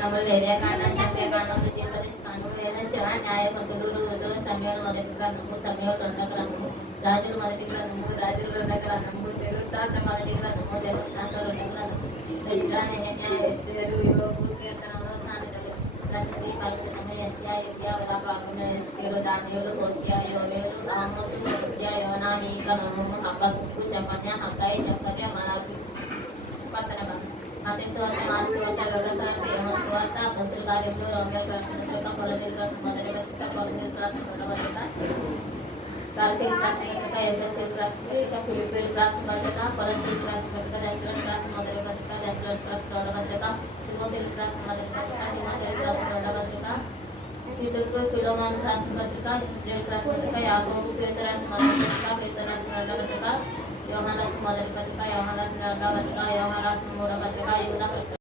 స్థానములు లేవ్యకాండం సంఖ్యాకాండం తిరుపతి స్కాండం వేద న్యాయపతులు సమయాలు మొదటి గ్రంథము సమయం రెండో గ్రంథము రాజులు మొదటి గ్రంథము రాజులు రెండో గ్రంథము తెలుగుతాత మొదటి గ్రంథము తెలుగుతాత రెండో గ్రంథము విజ్రాని ఎస్తేరు యోగు కీర్తనములు సామెతలు ప్రసిద్ధి పలుకుతము యస్యా ఇత్యా విలాపాకున ఎస్కేలు దానియులు హోషియా యోవేలు ఆమోసు విద్యా యోనా నోము హబ్బకుక్కు జపన్య హక్కాయి జక్కర్య మలాకి పక్కన బంధం మతేశ్వర్త మార్చువర్త గగసార్త యమస్వార్త అపసుల కార్యములు రోమియో రాష్ట్రపత్రిక పొలనీల్ రాష్ట్ర మొదటి పత్రిక పొలనీల్ రాష్ట్ర రెండవ పత్రిక కార్తీక రాష్ట్రపత్రిక ఎంఎస్ఎల్ రాష్ట్రపత్రిక ఫిలిపిన్ రాష్ట్రపత్రిక పొలసీల్ రాష్ట్రపత్రిక దశలోని రాష్ట్ర మొదటి పత్రిక దశలోని రాష్ట్ర రెండవ పత్రిక తిమోతిల్ రాష్ట్ర మొదటి పత్రిక తిమోతిల్ రాష్ట్ర రెండవ పత్రిక తీతుకు ఫిలోమాన్ రాష్ట్ర పత్రిక హిబ్రేల్ రాష్ట్ర పత్రిక యాకోబు పేద రాష్ట్ర మొదటి పత్రిక పేద రాష్ట్ర రెండవ పత్రిక యోహాన్ రాష్ట్ర మొదటి పత్రిక యోహాన్ రాష్ట్ర రెండవ పత్రిక యోహాన్ రాష్ట్ర మూడవ పత్రిక యూదా